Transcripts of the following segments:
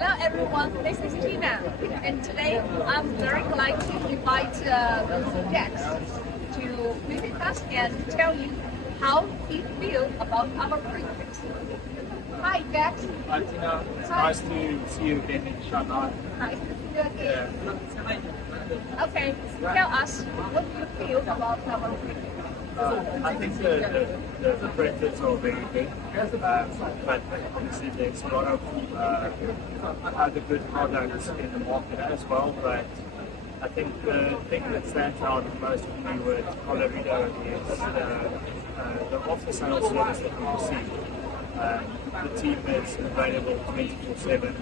Hello everyone, this is Tina, and today I'm very glad to invite guests to visit us and tell you how he feels about our printers. Hi Jax. Hi Tina, it's nice to see you again in Shanghai. Nice to see you again. Okay, tell us what you feel about our printers. I think the printers are very good, but obviously there's a lot of other good products in the market as well. But I think the thing that stands out most for me with Colorido is the after-sales service that we receive. The team is available 24/7.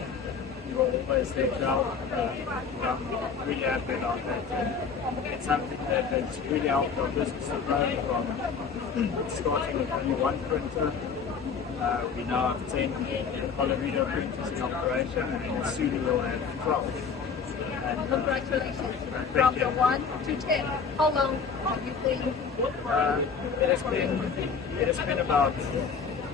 You're always there to help. I'm really happy about that. It's something that has really helped our business to grow from starting with only one printer. We now have 10 Colorido printers in operation, and soon we'll have 12. And, Congratulations. From the 1 to 10, how long do you think? it has been about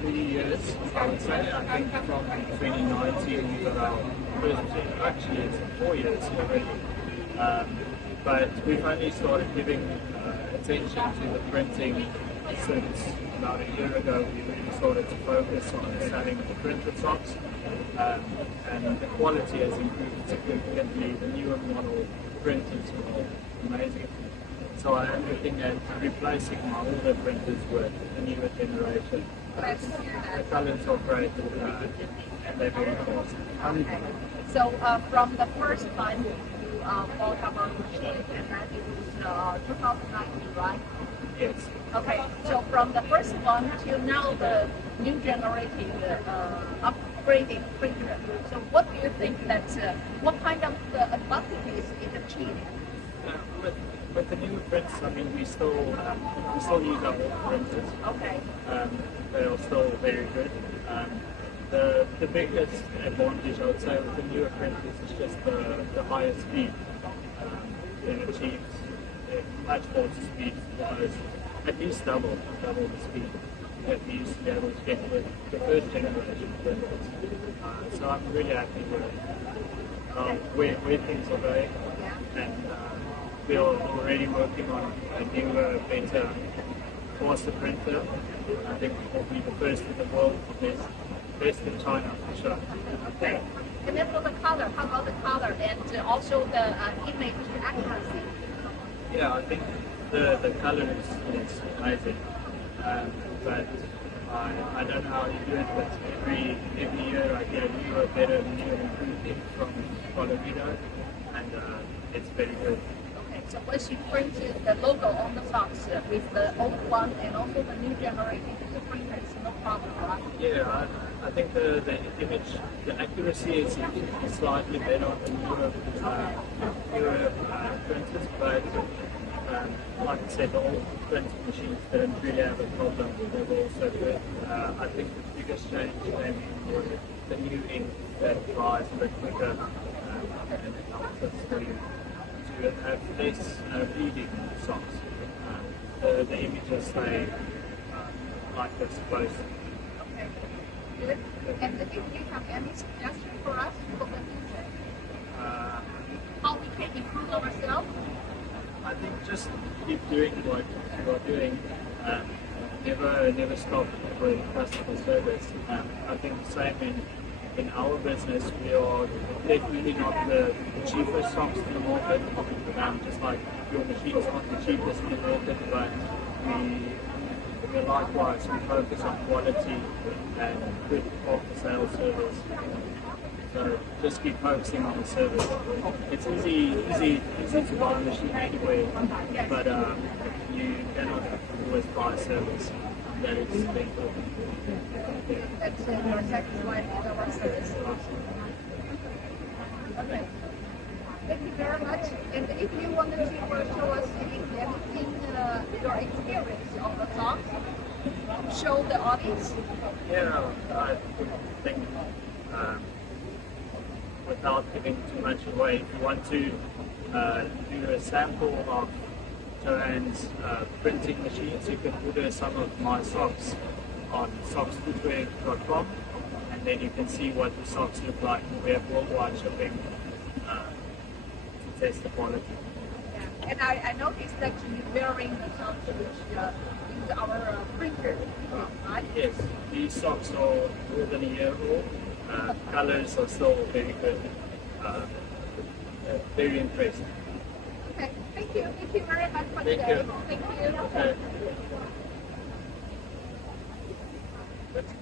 3 years, I would say. I think from 2019 we got our first, actually it's 4 years already. But we've only started giving attention to the printing since about a year ago. We really started to focus on selling the printed socks, and the quality has improved significantly. The newer model printers are amazing. So I am looking at replacing my older printers with the newer generation. The colors are great, and they're very fast. Okay. So from the first time you bought our machine, and that was 2019, right? Yes. Okay. So from the first one till now, the new generated upgraded printer. So what do you think that what kind of advantages it achieved? With the newer prints, I mean, we still use our old printers. Okay. They are still very good. The biggest advantage, I would say, with the newer printers is just the higher speed. It achieves much more speed, almost at least double the speed that we used to be able to get with the first generation printers. So I'm really happy with where things are going, and we are already working on a newer, better, faster printer. I think it will be the first in the world, best in China for sure. Okay. And then for the color, how about the color and also the image accuracy? Yeah, I think the color is amazing, but I don't know how you do it, but every year I get a newer, better, newer improvement from Colorido, and it's very good. Okay, so once you printed the logo on the socks with the old one and also the new generation, the printer is no problem, right? Yeah, I think the image, the accuracy is slightly better on the newer printers, but like I said, the old printing machines didn't really have a problem. They were also good. I think the biggest change came in the new ink that dries a bit quicker, and it helps us to have less bleeding socks. The images stay like they're supposed to. Okay, good. And if you have any suggestion for us for the future? How we can improve ourselves? I think just keep doing what you are doing. Never stop with customer service. I think the same in our business. We are definitely not the cheapest stocks in the market. Just like your machine's not the cheapest in the market, but we likewise we focus on quality and good after-sales service. So just keep focusing on the service. It's easy to buy a machine anywhere, but you cannot always buy service. That is the important. That's you're satisfied with our service. Okay. Thank you very much. And if you wanted to show us anything, your experience on the socks, show the audience. Yeah, I think without giving too much away, if you want to do a sample of Joanne's printing machines, you can order some of my socks on socksfootwear.com, and and then you can see what the socks look like. We have worldwide shipping to test the quality. Yeah. And I noticed that you're wearing the socks which is our printer, right? Yes, these socks are more than a year old. Colors are still very good. Very impressed. Okay, thank you. Thank you very much for Thank today. you. Thank you. Okay.